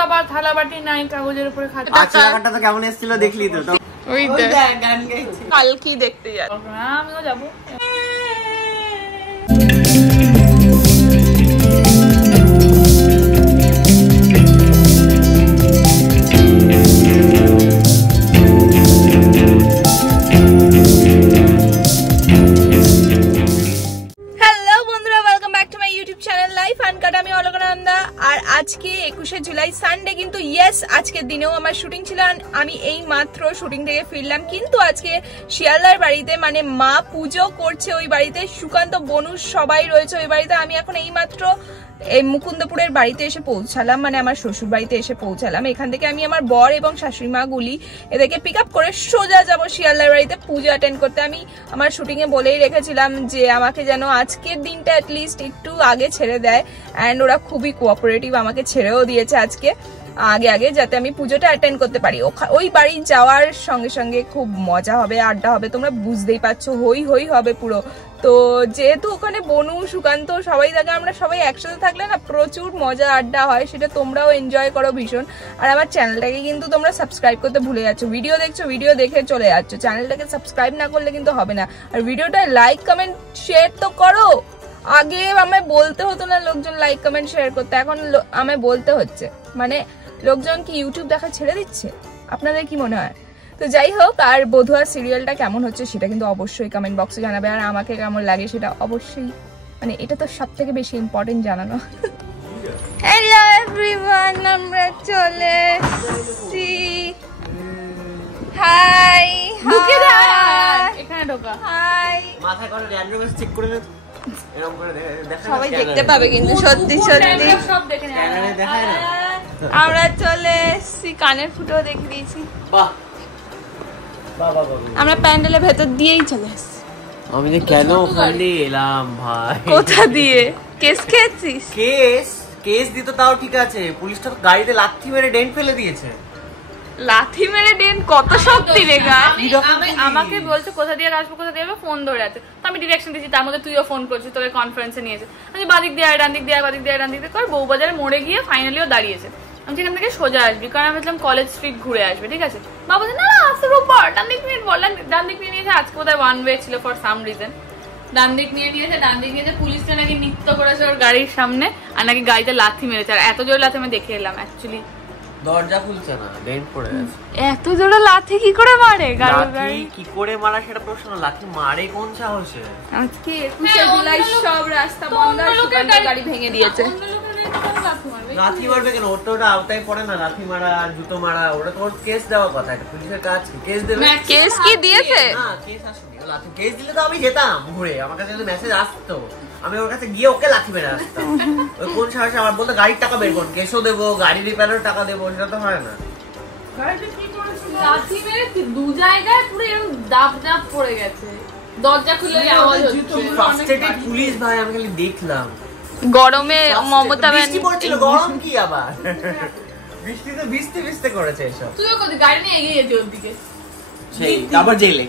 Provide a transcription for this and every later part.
বাবা থালা বাটি নাই, কাগজের উপরে খাচ্ছে। টাকাটা তো কেমন এসেছিল দেখলি তো? ওই গান গাইছে। কাল কি দেখতে যাবো? আমিও যাবো। আর আজকে 21শে জুলাই সানডে, কিন্তু ইয়েস আজকের দিনেও আমার শুটিং ছিল। আমি এই মাত্র শুটিং থেকে ফিরলাম, কিন্তু আজকে শিয়ালদার বাড়িতে মানে মা পুজো করছে ওই বাড়িতে, সুকান্ত বনু সবাই রয়েছে ওই বাড়িতে। আমি এখন এই মাত্র এই মুকুন্দপুরের বাড়িতে এসে পৌঁছালাম, মানে আমার শ্বশুর বাড়িতে এসে পৌঁছালাম। এখান থেকে আমি আমার বর এবং শাশুড়ি মা গুলি এদেরকে পিক আপ করে সোজা যাবো শিয়ালদার বাড়িতে পুজো অ্যাটেন্ড করতে। আমি আমার শুটিং এ বলেই রেখেছিলাম যে আমাকে যেন আজকের দিনটা অ্যাটলিস্ট একটু আগে ছেড়ে দেয়, অ্যান্ড ওরা খুবই কোঅপারেটিভ, আমাকে ছেড়েও দিয়েছে আজকে আগে আগে, যাতে আমি পুজোটা অ্যাটেন্ড করতে পারি। ওই বাড়ি যাওয়ার সঙ্গে সঙ্গে খুব মজা হবে, আড্ডা হবে, তোমরা বুঝতেই পারছো, হই হই হবে পুরো। তো যেহেতু ওখানে বনু সুকান্ত সবাই থাকে, আমরা সবাই একসাথে থাকলে না প্রচুর মজা আড্ডা হয়, সেটা তোমরাও এনজয় করো ভীষণ। আর আমার চ্যানেলটাকে কিন্তু তোমরা সাবস্ক্রাইব করতে ভুলে যাচ্ছ, ভিডিও দেখছো, ভিডিও দেখে চলে যাচ্ছ, চ্যানেলটাকে সাবস্ক্রাইব না করলে কিন্তু হবে না। আর ভিডিওটা লাইক কমেন্ট শেয়ার তো করো। আগে আমায় বলতে হতো না লোকজন লাইক কমেন্ট শেয়ার করতে, এখন আমায় বলতে হচ্ছে। মানে লোকজন কি ইউটিউব দেখা ছেড়ে দিচ্ছে? আপনাদের কি মনে হয়? তো যাই হোক, আর বধুয়া সিরিয়ালটা কেমন হচ্ছে সেটা কিন্তু অবশ্যই কমেন্ট বক্সে জানাবে, আর আমাকে কেমন লাগে সেটা অবশ্যই, মানে এটা তো সব থেকে বেশি ইম্পর্টেন্ট জানানো। হ্যালো এভরিওয়ান, আমরা চলে এসেছি। হাই, এখানে ঢোকা। হাই, মাথায় করে র্যান্ডম চেক করে নে, এরকম করে দেখা সবাই দেখতে পাবে কিন্তু সত্যি সত্যি সব দেখে ক্যামেরায় দেখায় না। আমরা চলে এসেছি, কানের ফুটো দেখে দিয়েছি। বাহ বাহ বাহ, আমরা প্যান্ডেলের ভেতর দিয়েই চলে এসেছি। আমি যে কেন ওখানে এলাম ভাই? কোথা দিয়ে? কেস খেয়েছিস? কেস দিত তাও ঠিক আছে, পুলিশটা তো গাড়িতে লাথি মেরে ডেন্ট ফেলে দিয়েছে। লাথি মেরে ডেন্ট কত শক্তি রে গায়। আমাকে বলছে কোথা দিয়ে আসবো, কোথা দিয়ে ফোন ধরে আছে, তো আমি ডিরেকশন দিচ্ছি, তার মধ্যে তুইও ফোন করছিস, তোকে কনফারেন্সে নিয়েছে। আমি বাদিক দিয়ে ডান দিক দিয়ে বাদিক দিয়ে ডান দিক দিয়ে করে বউবাজারে মোড়ে গিয়ে ফাইনালিও দাঁড়িয়েছে। আমি সেখান থেকে সোজা আসবি, কারণ আমি ভাবলাম কলেজ স্ট্রিট ঘুরে আসবে, ঠিক আছে। বাবা বলছে না আসতে উপর ডান দিক নিয়ে বললাম, ডান দিক নিয়ে নিয়েছে। আজকে বোধহয় ওয়ান ওয়ে ছিল ফর সাম রিজন, ডান দিক নিয়ে নিয়েছে। ডান দিক নিয়েছে, পুলিশটা নাকি নৃত্য করেছে ওর গাড়ির সামনে, আর নাকি গাড়িতে লাথি মেরেছে। আর এত জোর লাথি আমি দেখে এলাম, অ্যাকচুয়ালি দরজা খুলছে না, ডেন্ট পড়ে আছে। এত জোরে লাথি কি করে মারে? গাড়ি কি করে মারা সেটা প্রশ্ন, লাথি মারে কোন সাহসে? আজকে 21শে জুলাই সব রাস্তা বন্ধ, সুকান্ত গাড়ি ভেঙে দিয়েছে। লাথি মারবে কেন? ওটা আওতায় পড়ে না লাথি মারা আর জুতো মারা, ওটা তো কেস দেওয়ার কথা, এটা পুলিশের কাজ। কেস দেবে। কেস কি দিয়েছে? না কেস আসেনি, লাথি কেস দিলে তো আমি যেতাম ঘুরে, আমার কাছে যদি মেসেজ আসতো আমি ওর কাছে গিয়ে ওকে লাথি মেরে আসতাম। ওই কোন সাহসে আমার বলতো গাড়ির টাকা বের করুন, কেসও দেবো, গাড়ি রিপেয়ারের টাকা দেবো, সেটা তো হয় না। লাথি মেরে দু জায়গায় পুরো এরকম দাব দাব পড়ে গেছে, দরজা খুলে আওয়াজ হচ্ছে। ফ্রাস্ট্রেটেড পুলিশ ভাই, আমি খালি দেখলাম। গরমে মমতা বৃষ্টি পড়ছিল, গরম কি আবার? বৃষ্টি তো ভিজতে ভিজতে করেছে এসব। তুইও কত গাড়ি নিয়ে এগিয়ে যেতে ওর দিকে, সেই তারপর জেলে।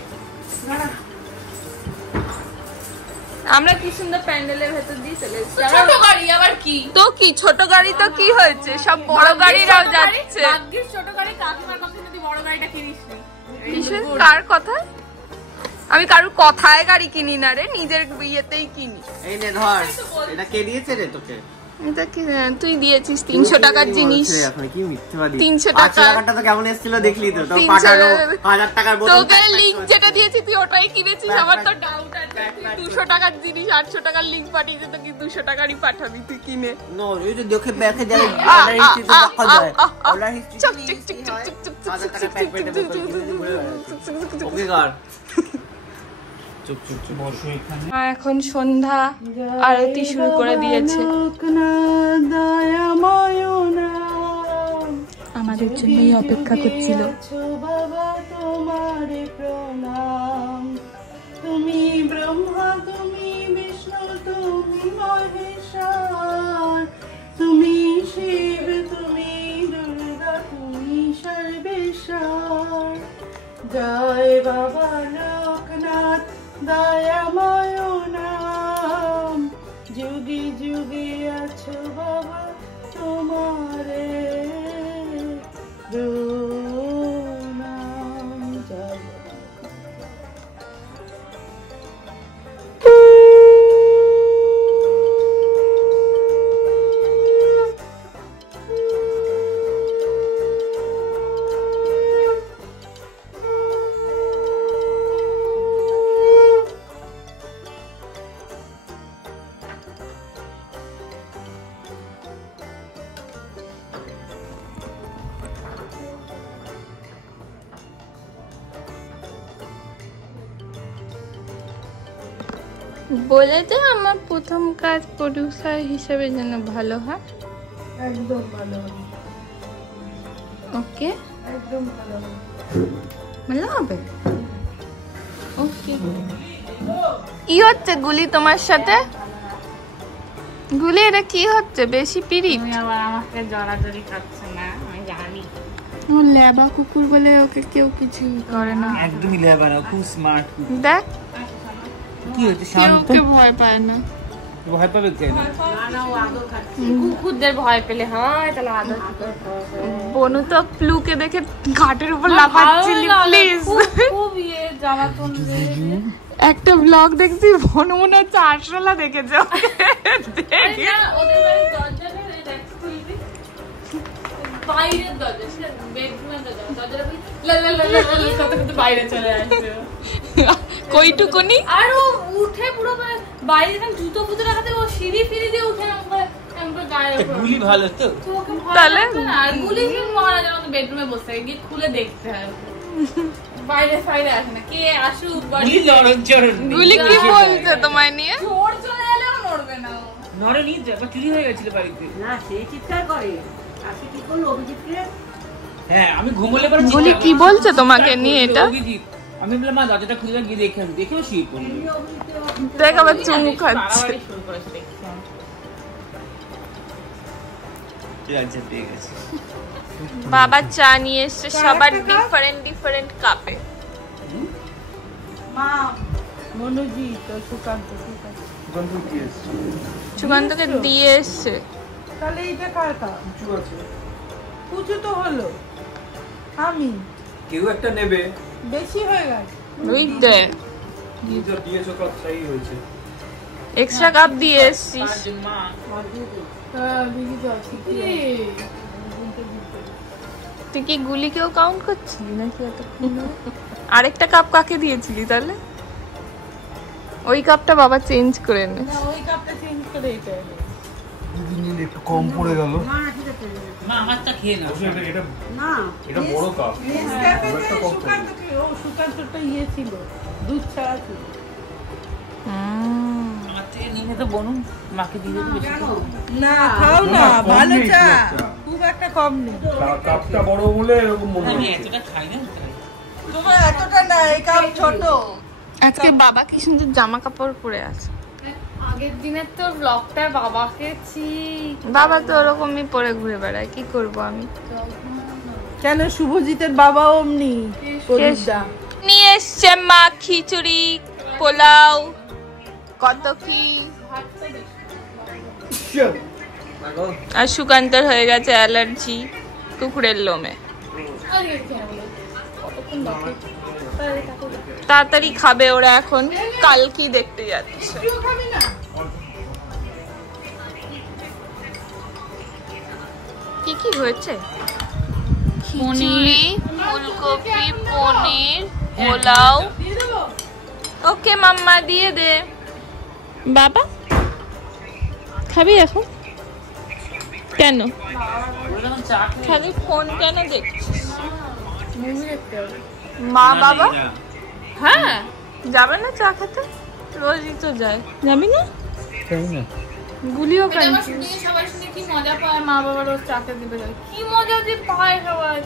আমরা কি সুন্দর প্যান্ডেলের ভেতর দিয়ে চলে এসেছি। ছোট গাড়ি আবার কি তো, কি ছোট গাড়ি তো কি হয়েছে, সব বড় গাড়িরাও যাচ্ছে। ভাগ্যিস ছোট গাড়ি, কাকিমার কথা শুনে বড় গাড়িটা কিনিস নি। কিসের কার কথা? আমি কারোর কথায় গাড়ি কিনি না রে, নিজের বিয়েতেই কিনি। এই নে ধর, এটা কে দিয়েছে রে তোকে? এটা কি তুই দিয়েছিস 300 টাকার জিনিস। 300 টাকাটা তো কেমন এসেছিল দেখলি তো? তো পাঠানো 1000 টাকার বোতল, তোকে লিংক যেটা দিয়েছি তুই ওটাই কিনেছিস। আমার তো ডাউট আছে, 200 টাকার জিনিস 800 টাকার লিংক পাঠিয়েছে, তো কি 200 টাকারই পাঠাবি তুই কিনে? নো, এই যে দেখে ব্যাকে যায়, অর্ডার হিস্ট্রিতে দেখা যায়, অর্ডার হিস্ট্রি চক চক চক চক চক 1000 টাকা প্যাক পেটে বোতল ওকে কর। এখন সন্ধ্যা আরতি শুরু করে দিয়েছে। আমাদের জন্যই অপেক্ষা করছিল। তুমি ব্রহ্মা, তুমি বিষ্ণু, তুমি মহেশ্বর, তুমি শিব, তুমি দুর্গা, তুমি সর্বেশ্বর। জয় বাবা লোকনাথ, দয়াময় নাম, যুগে যুগে আছো বাবা তোমারে বলে যে আমার প্রথম কাজ প্রডিউসার হিসেবে যেন ভালো হয়। একদম ভালো হবে, ওকে একদম ভালো হবে। ভালো হবে, ওকে। কি হচ্ছে গুলি তোমার সাথে? গুলি এটা কি হচ্ছে? বেশি পিরিত? আবার আমাকে জড়াজড়ি করছে না, আমি জানি। ও লেবা কুকুর বলে ওকে কেউ কিছু করে না। একদমই লেবা না, খুব স্মার্ট। দেখ কি হচ্ছে? কেউ শান্ত, ওকে ভয় পায় না। ভয় পাবে কেন? কুকুরদের ভয় পেলে হয়, তাহলে আদর কি করতে হবে? বনু তো প্লুকে দেখে ঘাটের উপর লাফাচ্ছিলি, প্লিজ। খুব ইয়ে জ্বালাতন দিয়েছে। একটা ব্লগ দেখছি, বনু মনে হচ্ছে আরশোলা দেখেছে। দেখে ওদের বাড়ির দরজাটা দেখ, খুলবি বাইরের দরজা, সেটা বেডরুমের দরজা, দরজাটা খুলি, লা লা লা লা লা করতে করতে বাইরে চলে আসছে। কইটুকুনি আর ও উঠে পুরো বাইরে যখন জুতো ফুতো রাখাতে ও সিঁড়ি ফিরি দিয়ে উঠে আমাকে গায়ে গুলি ভালো তো? তাহলে? আর গুলি কি মারা যেন বেডরুমে বসে থাকে, গিয়ে খুলে দেখতে হয়। বাইরে ফাইরে আসে না, কে আসুক গুলি লড়ন চড়ন। গুলি কি বলছে তোমায় নিয়ে? জোর চলে এলেও নড়বে না ও। নড়েনি, আবার চুরি হয়ে গেছিল বাড়িতে। না সে চিৎকার করে, আজকে কি করলো অভিজিৎকে? হ্যাঁ, আমি ঘুমোলে পরে গুলি কি বলছে তোমাকে নিয়ে এটা? অভিজিৎ, আমি বললাম মা দরজাটা খুলে গিয়ে দেখে আমি, দেখেও শুয়ে পড়লো। দেখ আবার চুমু খাচ্ছে। বাড়াবাড়ি শুরু করেছে দেখছি আমি। লজ্জা পেয়ে গেছে। বাবা চা নিয়ে এসছে সবার ডিফারেন্ট ডিফারেন্ট কাপে। মা মনোজিৎ তো সুকান্ত, সুকান্তকে দিয়ে এসছে। তাহলে এইটা কার কাজ? পুজো তো হলো, আমি কেউ একটা নেবে। বেশি হয়ে গেছে। ওই দে তুমি তো দিয়েছো, কত সাই হয়েছে। এক্সট্রা কাপ দিয়ে এসছিস। মা দিদি তো ঠিকই আছে। তুই কি গুলিকেও কাউন্ট করছিলি নাকি এতক্ষণ? আরেকটা কাপ কাকে দিয়েছিলি তাহলে? ওই কাপটা বাবা চেঞ্জ করে নে। না ওই কাপটা চেঞ্জ করে এটা নিলে একটু কম পড়ে গেল। মা আমারটা খেয়ে নাও। এটা না এটা বড় কাপ। সুকান্তটা ইয়ে ছিল, দুধ ছাড়া ছিল। আমার থেকে নিয়ে তো বনুন, মাকে দিয়ে দেবে বেশি করে। না খাও না, ভালো চা, খুব একটা কম নেই। কাপটা বড় বলে এরকম মনে আমি হচ্ছে। এতটা খাই না তাই। তোমার এতটা না, এই কাপ ছোট। আজকে বাবা কি সুন্দর জামা কাপড় পরে আছে। আগের দিনের তো ব্লগটা বাবাকে বাবা তো ওরকমই পরে ঘুরে বেড়ায়, কি করব আমি? কেন শুভজিতের বাবা অমনি প্রদীপদা। নিয়ে এসছে মা খিচুড়ি, পোলাও, কত কি। আর সুকান্তর হয়ে গেছে অ্যালার্জি কুকুরের লোমে। তাড়াতাড়ি খাবে ওরা, এখন কালকি দেখতে যাচ্ছে। কি কি হয়েছে? খিচুড়ি, ফুলকপি, পনির, পোলাও। ওকে মাম্মা দিয়ে দে। বাবা খাবি এখন? কেন খালি ফোন কেন দেখছিস? মা বাবা হ্যাঁ যাবে না চা খেতে? রোজই তো যায়, যাবি না? গুলিও কেন? সবাই শুনে কি মজা পায়, মা বাবা রোজ চাকে দিবে যায়, কি মজা যে পায় সবাই,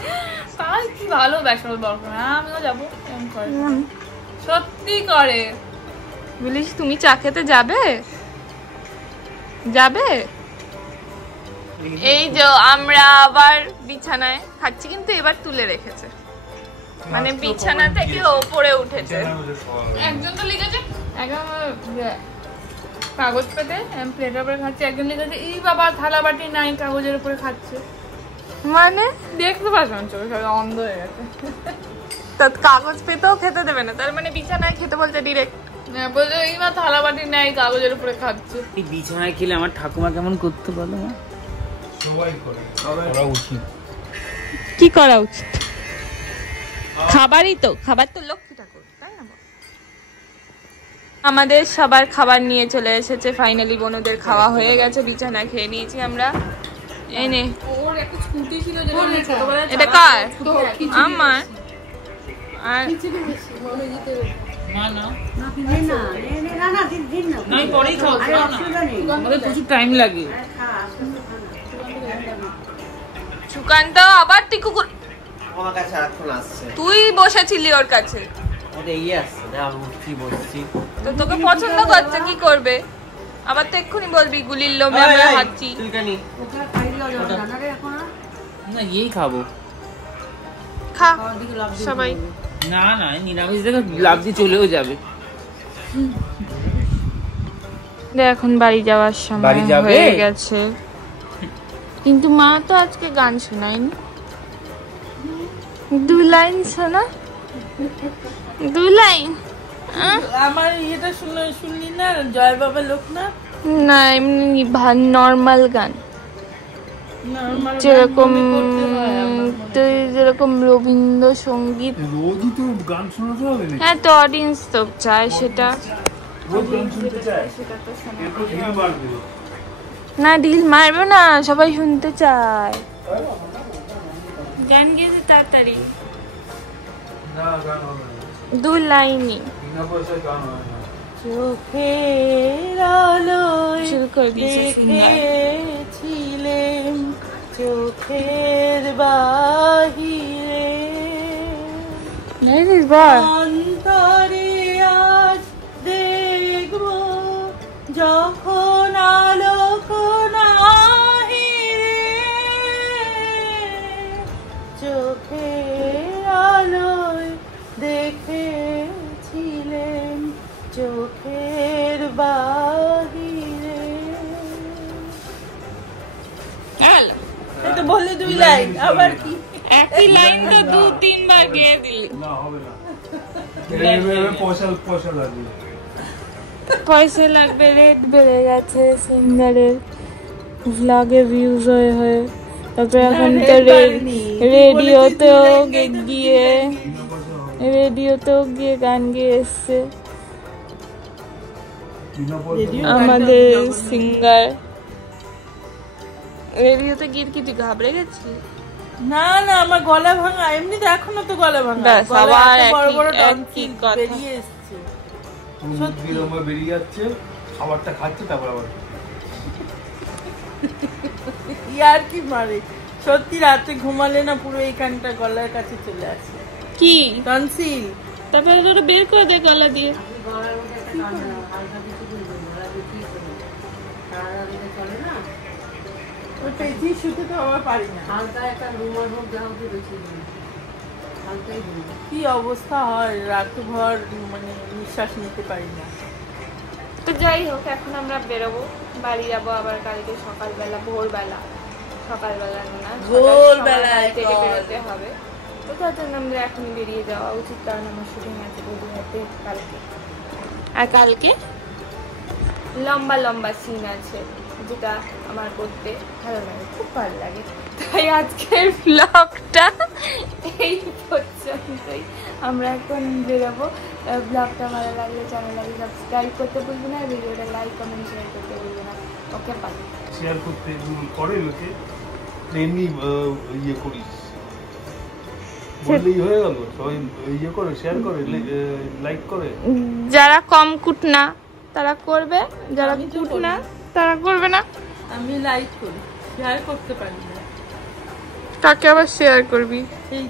তাই কি ভালোবাসে ওর দরকার। আমিও যাবো, এরকম করে সত্যি করে। বলিস তুমি চা খেতে যাবে? যাবে? এই যে আমরা আবার বিছানায় খাচ্ছি, কিন্তু এবার তুলে রেখেছে, মানে বিছানা থেকে ওপরে উঠেছে। একজন তো লিখেছে একদম কাগজ পেতে প্লেটের উপরে খাচ্ছে, একজন লিখেছে এই বাবা থালা বাটি নাই কাগজের উপরে খাচ্ছে। মানে দেখতে পাচ্ছ না, চোখে সবাই অন্ধ হয়ে গেছে। তা কাগজ পেতেও খেতে দেবে না, তার মানে বিছানায় খেতে বলতে ডিরেক্ট। বলছে এই মা থালা বাটি নাই কাগজের উপরে খাচ্ছে। এই বিছানায় খেলে আমার ঠাকুমা কেমন করতে বলো? সবাই করে, করা উচিত। কি করা উচিত? খাবারই তো, খাবার তো লক্ষ্মী ঠাকুর, তাই না? আমাদের সবার খাবার নিয়ে চলে এসেছে ফাইনালি। বনুদের খাওয়া হয়ে গেছে, বিছানা খেয়ে নিয়েছি আমরা। এনে ওর একটা স্কুটি ছিল যেটা ছোটবেলায় এটা কার? আমার। আর না না না দিন না না না দিন না নাই পরেই খাও আরে অসুবিধা নেই আমাদের প্রচুর টাইম লাগে খা আস্তে খা না সুকান্ত আবার তুই কুকুর আমার কাছে সারাক্ষণ আসছে। তুই বসেছিলি ওর কাছে, ওটা ইয়ে আসছে না, আমি উঠছি বসছি। তো তোকে পছন্দ করছে, কি করবে? আবার তো এক্ষুনি বলবি গুলির লোভে আমরা হাঁটছি। চুলকানি ওটা খাইলো জানা রে এখন না এই খাবো খা খাওয়ার দিকে লাভ দিই সবাই। না না নিরামিষ দেখে লাভ দিয়ে চলেও যাবে এখন বাড়ি যাওয়ার সময় বাড়ি যাবে? হয়ে গেছে, কিন্তু মা তো আজকে গান শোনায়নি। 2 লাইন শোনা, 2 লাইন। আমার এটা শুনলি না জয় বাবা লোকনাথ না এমনি নর্মাল গান, নরমাল যেরকম তুই যেরকম রবীন্দ্রসঙ্গীত। রোজই তো গান শোনাতে হবে না, হ্যাঁ তো অডিয়েন্স তো চায় সেটা। রোজ গান শুনতে চায়, এরপর ঢিল মারবে। না ঢিল মারবে না, সবাই শুনতে চায়। গান গেয়েছে তাড়াতাড়ি, না গান হবে না, 2 লাইনই। বিনা পয়সায় গান হয় না। চোখের আলোয় শুরু করে দিয়েছে সিঙ্গার। দেখেছিলেম চোখের বাহিরে অন্তরে আজ দেখব যখন আলোক নাহিরে চোখের আলোয় দেখেছিলেন চোখের বাহিরে। এটা বললে 2 লাইন, আবার কি একই লাইন তো 2-3 বার গেয়ে দিলি। না হবে না, পয়সা লাগবে। পয়সা লাগবে, রেট বেড়ে গেছে সিঙ্গারের, ভ্লগে ভিউজ হয়ে তারপরে এখন তো রেডিওতেও গিয়ে গান গেয়ে এসছে আমাদের সিঙ্গার। রেডিওতে গিয়ে কি তুই ঘাবড়ে গেছিস? না না আমার গলা ভাঙা, এমনি তো এখনো তো গলা ভাঙা, ব্যাস, গলা আবার এত বড় বড় একই টনসিল কথা। বেরিয়ে এসছে। বিলম্ব বেরিয়ে যাচ্ছে, খাবারটা খাচ্ছে তারপর আবার ইয়ার কি মারে, সত্যি রাতে ঘুমালে না পুরো এইখানটা গলার কাছে চলে আসে কি টনসিল। তারপরে তোরা বের করে দে গলা দিয়ে। ওই পেঁচিয়ে শুতে তো আবার পারি না, কি অবস্থা হয় রাতে ভর, মানে নিঃশ্বাস নিতে পারি না। তো যাই হোক, এখন আমরা বেরোবো, বাড়ি যাবো আবার কালকে সকালবেলা, ভোরবেলা, সকালবেলা না ভোরবেলায় থেকে বেরোতে হবে। তো তার জন্য আমরা এখন বেরিয়ে যাওয়া উচিত, কারণ আমার শুটিং আছে বন্ধুহাতে কালকে, আর কালকে লম্বা লম্বা সিন আছে যেটা আমার করতে ভালো লাগে, খুব ভালো লাগে। তাই আজকের ব্লগটা এই পর্যন্তই, আমরা এখন বেরোবো। ব্লগটা ভালো লাগলে চ্যানেলটাকে সাবস্ক্রাইব করতে ভুলবে না, ভিডিওটা লাইক কমেন্ট শেয়ার করতে ভুলবে না। Okay bye. শেয়ার করতে করে লোকে, এমনি ইয়ে করিস বললেই হয়ে গেল, সবাই ইয়ে করে শেয়ার করে লাইক করে। যারা কম কুটনা তারা করবে, যারা কুটনা তারা করবে না। আমি লাইক করি, শেয়ার করতে পারি না, তাকে আবার শেয়ার করবি, সেই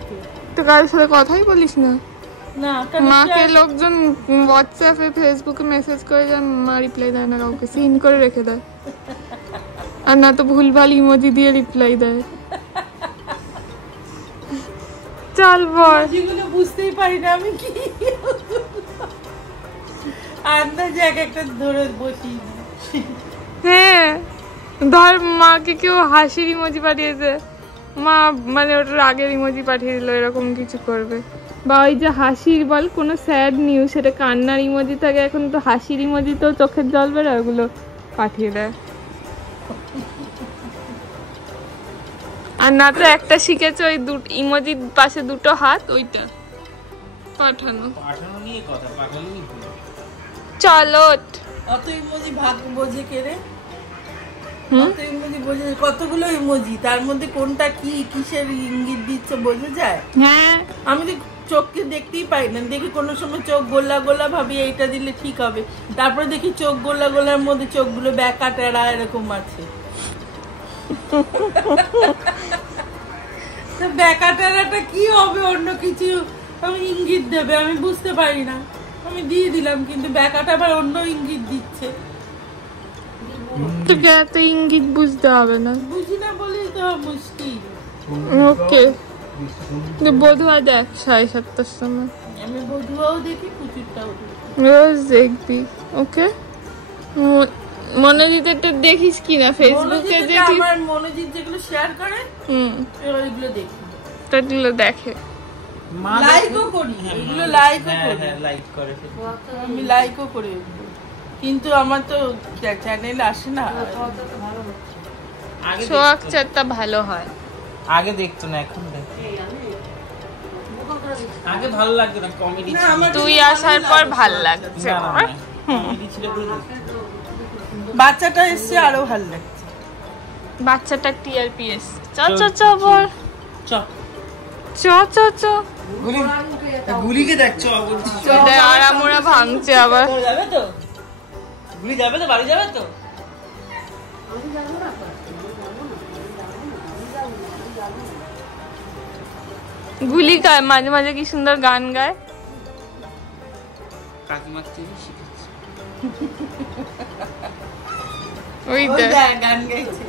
তো কারোর সাথে কথাই বলিস না। না মাকে লোকজন হোয়াটসঅ্যাপে ফেসবুকে মেসেজ করে যায়, মা রিপ্লাই দেয় না, কাউকে সিন করে রেখে দেয়, আর না তো ভুলভাল ইমোজি দিয়ে রিপ্লাই দেয়। চল বল, যেগুলো বুঝতেই পারি না আমি কি আন্দাজে এক একটা ধরে বসি। হ্যাঁ ধর মাকে কেউ হাসির ইমোজি পাঠিয়েছে, মা মানে ওটা রাগের ইমোজি পাঠিয়ে দিল, এরকম কিছু করবে। বা ওই যে হাসির বল কোনো স্যাড নিউজ, সেটা কান্নার ইমোজি থাকে, এখন তো হাসির ইমোজি তো চোখের জল বেরোয়, ওগুলো পাঠিয়ে দেয়। আর না তো একটা শিখেছে ওই ইমোজির পাশে 2 হাত, ওইটা পাঠানো। নিয়ে কথা পাঠালেই হলো। চলো অত ইমোজি ভাগ বোঝে কে রে, অত ইমোজি বোঝে, কতগুলো ইমোজি, তার মধ্যে কোনটা কি কিসের ইঙ্গিত দিচ্ছে বোঝা যায়? হ্যাঁ আমি তো চোখকে দেখতেই পাই না, দেখি কোনো সময় চোখ গোলা গোলা ভাবি এইটা দিলে ঠিক হবে, তারপরে দেখি চোখ গোলা গোলার মধ্যে চোখগুলো ব্যাকা টেরা এরকম আছে। ব্যাকা টেরাটা কি হবে, অন্য কিছু আমি ইঙ্গিত দেবে, আমি বুঝতে পারি না, আমি দিয়ে দিলাম, কিন্তু ব্যাকাটা আবার অন্য ইঙ্গিত দিচ্ছে। তোকে এত ইঙ্গিত বুঝতে হবে না, বুঝি না বলেই তো মুশকিল। ওকে বধুয়া দেখ 7:30টার সময়, আমি বধুয়াও দেখি, পুচুরটাও দেখি, রোজ দেখবি। ওকে মনোজিতেরটা দেখিস কিনা ফেসবুকে দেখিস? আমার মনোজিৎ যেগুলো শেয়ার করে ওইগুলো দেখি, ওগুলো দেখে, লাইকও করি, এগুলো লাইকও করি, লাইক করে আমি লাইকও করি, কিন্তু আমার তো চ্যানেল আসে না। সোয়াকচারটা ভালো হয়, আগে দেখতো না, এখন দেখে। আগে ভালো লাগতো না, কমেডি ছিল। তুই আসার পর ভাল লাগছে। কমেডি ছিল বলে বাচ্চাটা এসছে আরো ভালো লাগছে। বাচ্চাটা টিআরপিএস চ চ চ বল চ চ চ চ গুলিকে দেখছো বলছি। আরামোরা ভাঙছে আবার। যাবে তো গুলি, যাবে তো বাড়ি, যাবে তো। গুলি গায় মাঝে মাঝে, কি সুন্দর গান গায়। কাকিমার থেকে শিখেছি। ওই গান গাইছে।